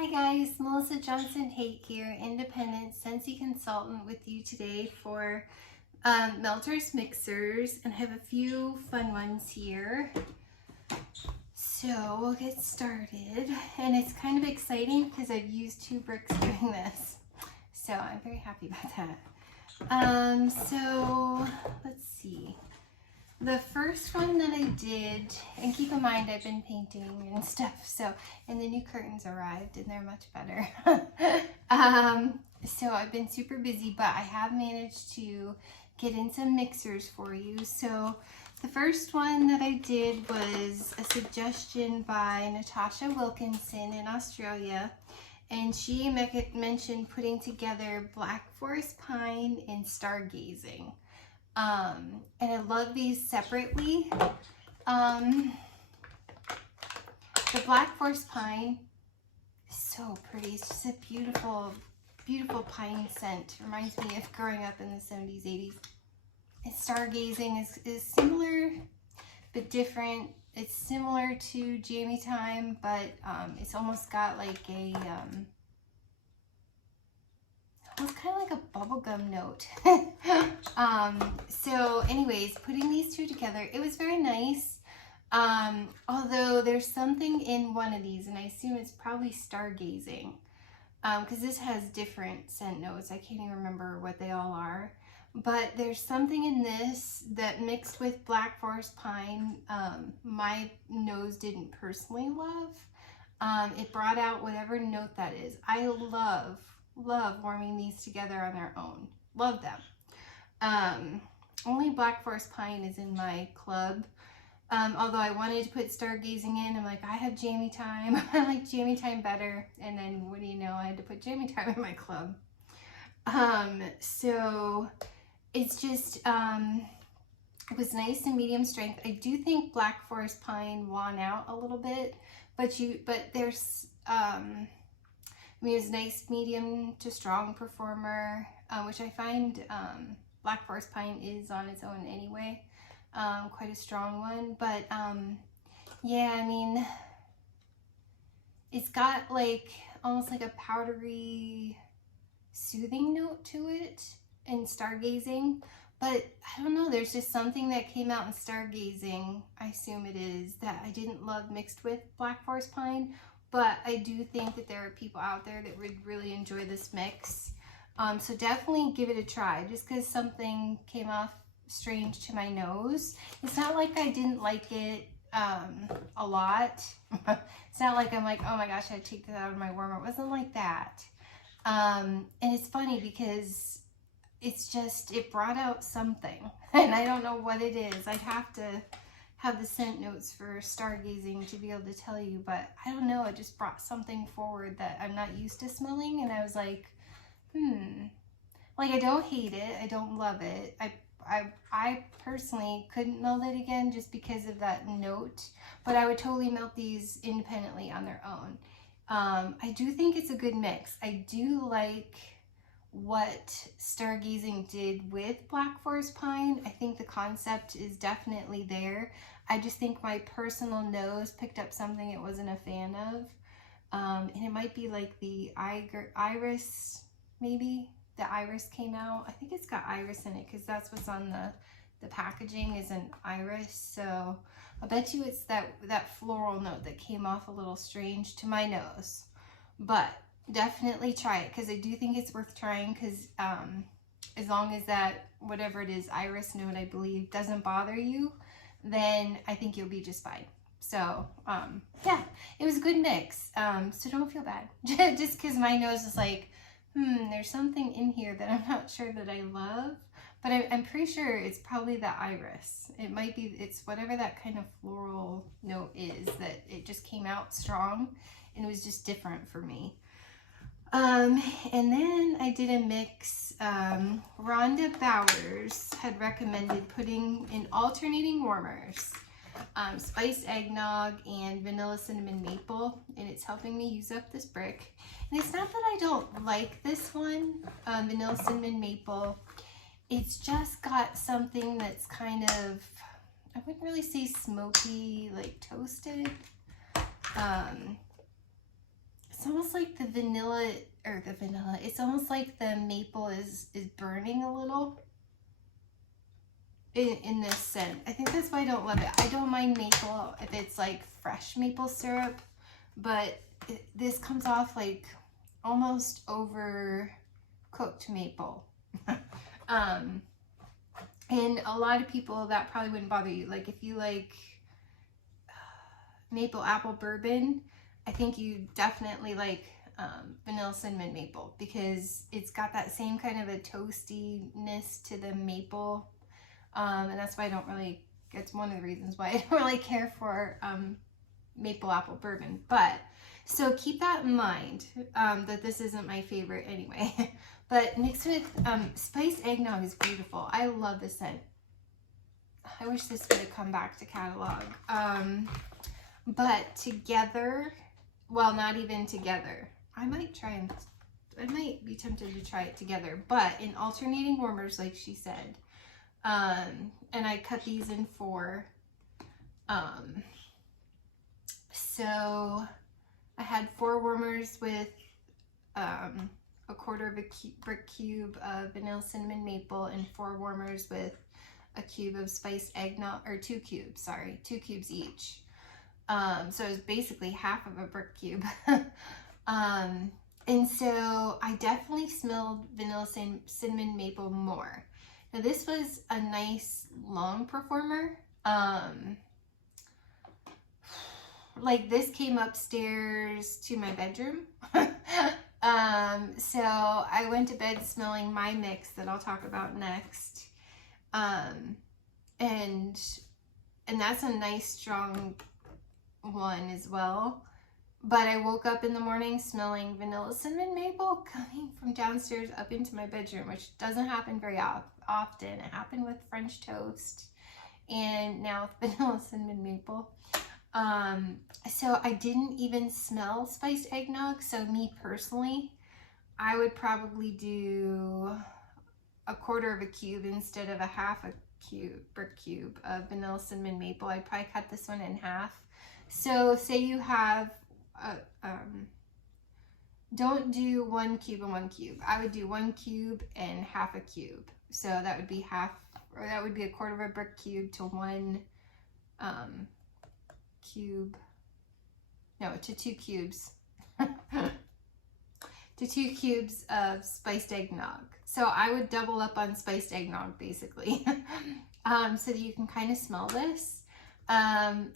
Hi guys, Melissa Johnson-Haight here, independent Scentsy consultant with you today for melters mixers, and I have a few fun ones here. So we'll get started, and it's kind of exciting because I've used 2 bricks doing this, so I'm very happy about that. So let's see. The first one that I did, and keep in mind I've been painting and stuff, so, and the new curtains arrived and they're much better. So I've been super busy, but I have managed to get in some mixers for you. So the first one that I did was a suggestion by Natasha Wilkinson in Australia, and she mentioned putting together Black Forest Pine and Stargazing. And I love these separately. The Black Forest Pine is so pretty. It's just a beautiful, beautiful pine scent. Reminds me of growing up in the 70s, 80s. And Stargazing is similar, but different. It's similar to Jammy Time, but it's almost got like a, it's kind of like a bubblegum note. So anyways, putting these 2 together, it was very nice. Although there's something in one of these, and I assume it's probably Stargazing, because this has different scent notes. I can't even remember what they all are. But there's something in this that mixed with Black Forest Pine, my nose didn't personally love. It brought out whatever note that is. I love warming these together on their own. Love them. Only Black Forest Pine is in my club. Although I wanted to put Stargazing in, I'm like, I have Jammy Time. I like Jammy Time better. And then what do you know, I had to put Jammy Time in my club. So it's just, it was nice and medium strength. I do think Black Forest Pine won out a little bit, but there's, I mean, it's nice, medium to strong performer, which I find Black Forest Pine is on its own anyway, quite a strong one. But yeah, I mean, it's got like almost like a powdery, soothing note to it in Stargazing. But I don't know, there's just something that came out in Stargazing, I assume it is, that I didn't love mixed with Black Forest Pine. But I do think that there are people out there that would really enjoy this mix. So definitely give it a try, just because something came off strange to my nose. It's not like I didn't like it a lot. It's not like I'm like, oh my gosh, I take that out of my warmer. It wasn't like that. And it's funny because it's just, it brought out something. And I don't know what it is. I'd have to have the scent notes for Stargazing to be able to tell you, but I don't know, it just brought something forward that I'm not used to smelling, and I was like, like, I don't hate it, I don't love it. I personally couldn't melt it again just because of that note, but I would totally melt these independently on their own. I do think it's a good mix. I do like what Stargazing did with Black Forest Pine. I think the concept is definitely there. I just think my personal nose picked up something it wasn't a fan of. And it might be like the iris, maybe. The iris came out. I think it's got iris in it because that's what's on the packaging is an iris. So I bet you it's that floral note that came off a little strange to my nose. But definitely try it because I do think it's worth trying, because as long as that, whatever it is, iris note, I believe, doesn't bother you, then I think you'll be just fine. So yeah, it was a good mix. So don't feel bad just because my nose is like, there's something in here that I'm not sure that I love, but I'm pretty sure it's probably the iris. It might be, it's whatever that kind of floral note is, that it just came out strong and it was just different for me. And then I did a mix. Rhonda Bowers had recommended putting in alternating warmers, spiced eggnog and vanilla cinnamon maple, and it's helping me use up this brick. And it's not that I don't like this one, vanilla cinnamon maple. It's just got something that's kind of, I wouldn't really say smoky, like toasted. it's almost like the vanilla, it's almost like the maple is burning a little in this scent. I think that's why I don't love it. I don't mind maple if it's like fresh maple syrup, but this comes off like almost overcooked maple. And a lot of people, that probably wouldn't bother you. Like if you like maple apple bourbon, I think you definitely like vanilla cinnamon maple, because it's got that same kind of a toastiness to the maple. And that's why I don't really, it's one of the reasons why I don't really care for maple apple bourbon. But so keep that in mind, that this isn't my favorite anyway. But mixed with spiced eggnog is beautiful. I love the scent. I wish this would have come back to catalog. But together, well, not even together. I might be tempted to try it together, but in alternating warmers, like she said. And I cut these in 4. So I had 4 warmers with a 1/4 of a brick cube of vanilla cinnamon maple, and 4 warmers with a cube of spiced eggnog, or 2 cubes, sorry, 2 cubes each. So it was basically half of a brick cube. And so I definitely smelled vanilla cinnamon maple more. Now this was a nice long performer. Like this came upstairs to my bedroom. So I went to bed smelling my mix that I'll talk about next. And that's a nice strong one as well. But I woke up in the morning smelling vanilla cinnamon maple coming from downstairs up into my bedroom, which doesn't happen very often. It happened with French toast and now with vanilla cinnamon maple. So I didn't even smell spiced eggnog. So me personally, I would probably do a 1/4 of a cube instead of a 1/2 brick cube of vanilla cinnamon maple. I'd probably cut this one in half. So say you have don't do 1 cube and 1 cube. I would do 1 cube and 1/2 cube. So that would be that would be a 1/4 of a brick cube to 1 cube. No, to 2 cubes. To 2 cubes of spiced eggnog. So I would double up on spiced eggnog basically. So that you can kind of smell this.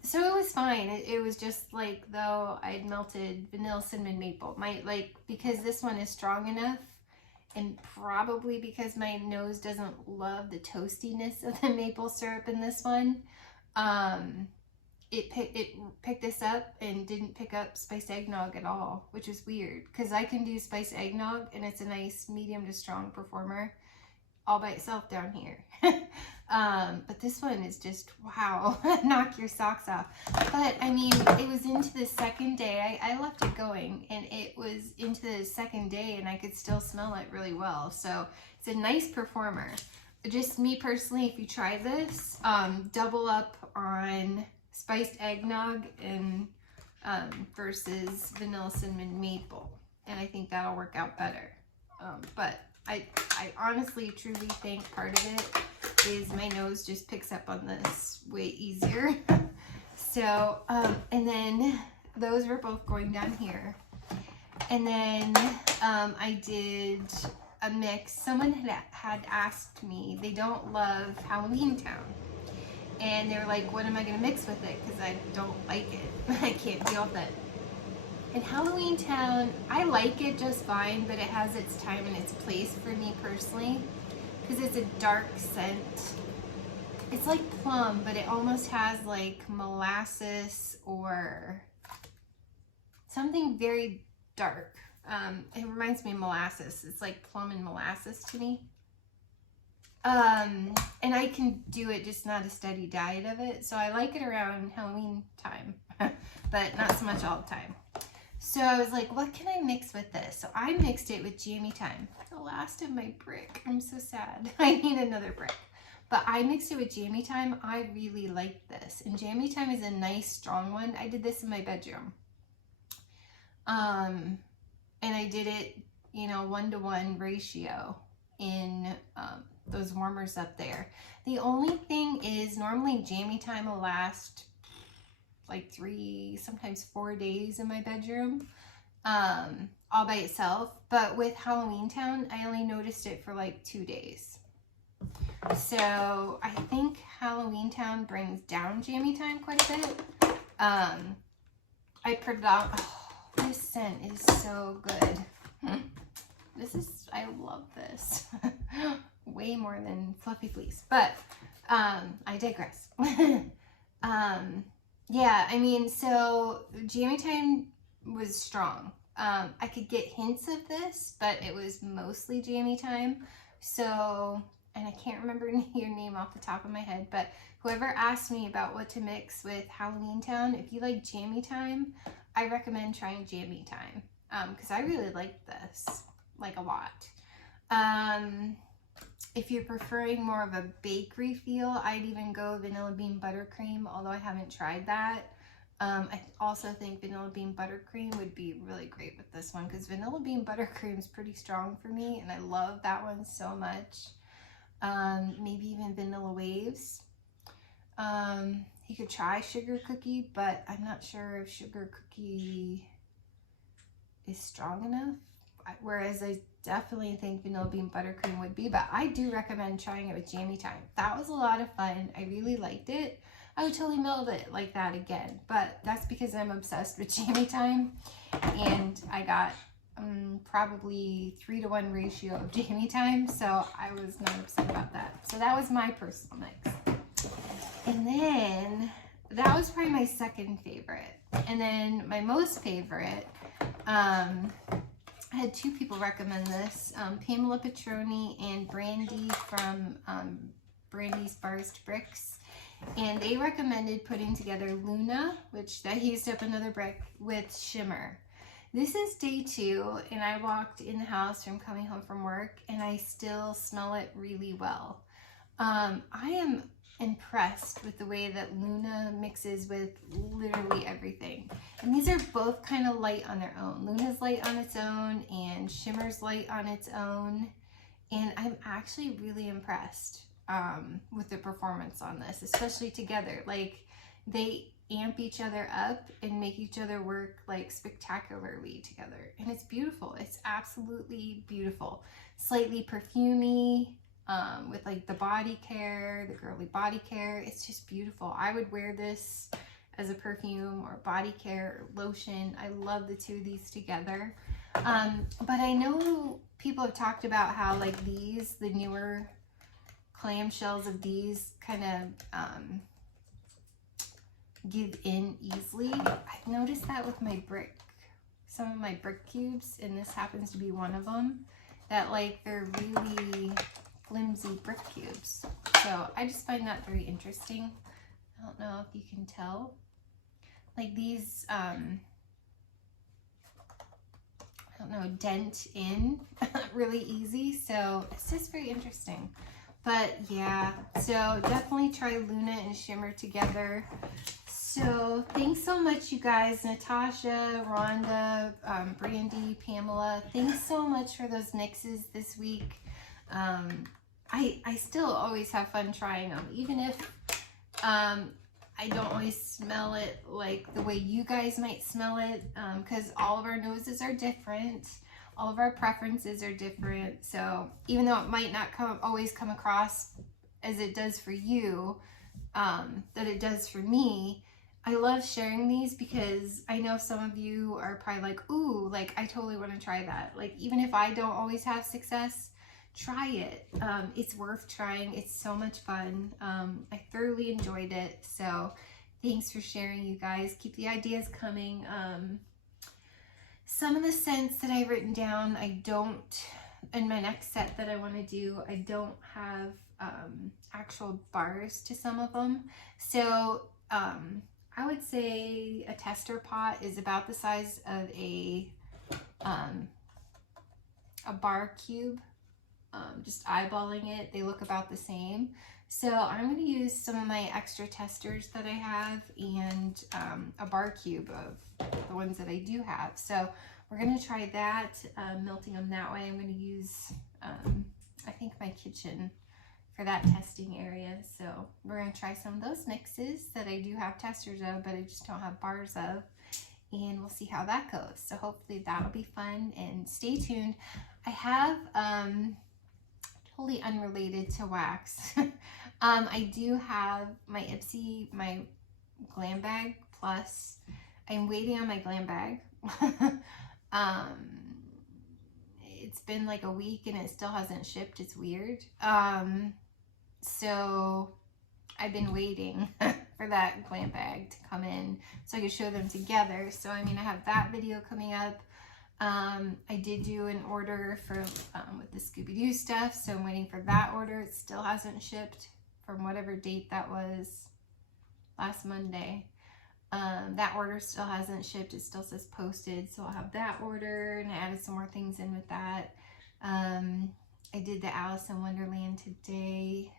So it was fine. It was just like though I'd melted vanilla cinnamon maple. Because this one is strong enough, and probably because my nose doesn't love the toastiness of the maple syrup in this one, it picked this up and didn't pick up spiced eggnog at all, which is weird because I can do spiced eggnog and it's a nice medium to strong performer all by itself down here. But this one is just, wow, knock your socks off. But I mean, it was into the second day. I left it going and it was into the second day and I could still smell it really well. So it's a nice performer. Just me personally, if you try this, double up on spiced eggnog and versus vanilla cinnamon maple. And I think that'll work out better. But I honestly, truly think part of it is my nose just picks up on this way easier. So, and then those were both going down here. And then I did a mix. Someone had asked me, they don't love Halloweentown. And they were like, what am I going to mix with it? Because I don't like it. I can't deal with it. And Halloweentown, I like it just fine, but it has its time and its place for me personally. Because it's a dark scent. It's like plum, but it almost has like molasses or something very dark. It reminds me of molasses. It's like plum and molasses to me. And I can do it, just not a steady diet of it. So I like it around Halloween time, but not so much all the time. So I was like, what can I mix with this? So I mixed it with jammy time. The last of my brick. I'm so sad. I need another brick. But I mixed it with jammy time. I really like this. And jammy time is a nice strong one. I did this in my bedroom. And I did it, you know, 1-to-1 ratio in those warmers up there. The only thing is normally jammy time will last like 3, sometimes 4 days in my bedroom, all by itself. But with Halloweentown, I only noticed it for like 2 days. So I think Halloweentown brings down jammy time quite a bit. I put it out. Oh, this scent is so good. I love this. Way more than Fluffy Fleece, but I digress. Yeah, I mean, so jammy time was strong. I could get hints of this, but it was mostly jammy time. So, and I can't remember your name off the top of my head, but whoever asked me about what to mix with Halloweentown, if you like jammy time, I recommend trying jammy time, because I really like this, like a lot. If you're preferring more of a bakery feel, I'd even go vanilla bean buttercream, although I haven't tried that. I also think vanilla bean buttercream would be really great with this one, because vanilla bean buttercream is pretty strong for me, and I love that one so much. Maybe even vanilla waves. You could try sugar cookie, but I'm not sure if sugar cookie is strong enough. Whereas I definitely think vanilla bean buttercream would be, but I do recommend trying it with jammy time. That was a lot of fun. I really liked it. I would totally meld it like that again, but that's because I'm obsessed with jammy time, and I got probably 3-to-1 ratio of jammy time, so I was not upset about that. So that was my personal mix. And then that was probably my second favorite. And then my most favorite, I had 2 people recommend this, Pamela Petroni and Brandy from Brandy's Bars to Bricks. And they recommended putting together Luna, which that used up another brick, with Shimmer. This is day 2, and I walked in the house from coming home from work, and I still smell it really well. I am impressed with the way that Luna mixes with literally everything. And these are both kind of light on their own. Luna's light on its own, and Shimmer's light on its own. And I'm actually really impressed with the performance on this, especially together. Like, they amp each other up and make each other work like spectacularly together, and it's beautiful. It's absolutely beautiful. Slightly perfumey, with like the body care, the girly body care. It's just beautiful. I would wear this as a perfume or body care or lotion. I love the 2 of these together. But I know people have talked about how like these, the newer clamshells of these, kind of give in easily. I've noticed that with my some of my brick cubes, and this happens to be one of them, that like they're really flimsy brick cubes. So I just find that very interesting. I don't know if you can tell. Like these, I don't know, dent in really easy. So it's just very interesting. But yeah, so definitely try Luna and Shimmer together. So thanks so much, you guys. Natasha, Rhonda, Brandy, Pamela, thanks so much for those mixes this week. I still always have fun trying them, even if I don't always smell it like the way you guys might smell it, because all of our noses are different. All of our preferences are different. So even though it might not always come across as it does for you, that it does for me, I love sharing these because I know some of you are probably like, ooh, like I totally want to try that. Like even if I don't always have success, try it. It's worth trying. It's so much fun. I thoroughly enjoyed it. So thanks for sharing, you guys. Keep the ideas coming. Some of the scents that I've written down, I don't, in my next set that I want to do, I don't have actual bars to some of them. So I would say a tester pot is about the size of a bar cube. just eyeballing it, they look about the same. So I'm going to use some of my extra testers that I have and a bar cube of the ones that I do have. So we're going to try that, melting them that way. I'm going to use, I think, my kitchen for that testing area. So we're going to try some of those mixes that I do have testers of, but I just don't have bars of. And we'll see how that goes. So hopefully that'll be fun, and stay tuned. I have, totally unrelated to wax, I do have my Ipsy, my glam bag plus. I'm waiting on my glam bag. It's been like a week and it still hasn't shipped. It's weird. So I've been waiting for that glam bag to come in so I could show them together. So I mean, I have that video coming up. I did do an order for with the Scooby-Doo stuff, so I'm waiting for that order. It still hasn't shipped from whatever date that was, last Monday. That order still hasn't shipped. It still says posted, so I'll have that order, and I added some more things in with that. I did the Alice in Wonderland today.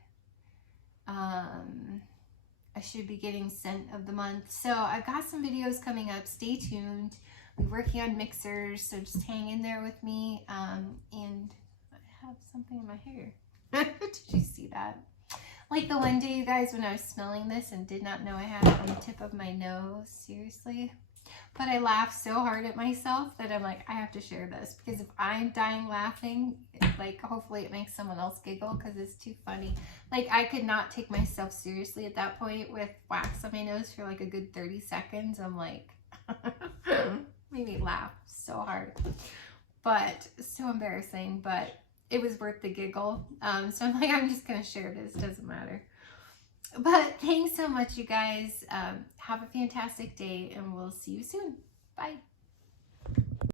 I should be getting scent of the month. So I've got some videos coming up. Stay tuned. We're working on mixers, so just hang in there with me. And I have something in my hair. Did you see that? Like the one day, you guys, when I was smelling this and did not know I had it on the tip of my nose. Seriously. But I laughed so hard at myself that I'm like, I have to share this, because if I'm dying laughing, like, hopefully it makes someone else giggle, because it's too funny. Like, I could not take myself seriously at that point with wax on my nose for like a good 30 seconds. I'm like, made me laugh so hard, but so embarrassing, but it was worth the giggle. So I'm like, I'm just gonna share this, doesn't matter. But thanks so much, you guys. Have a fantastic day, and we'll see you soon. Bye.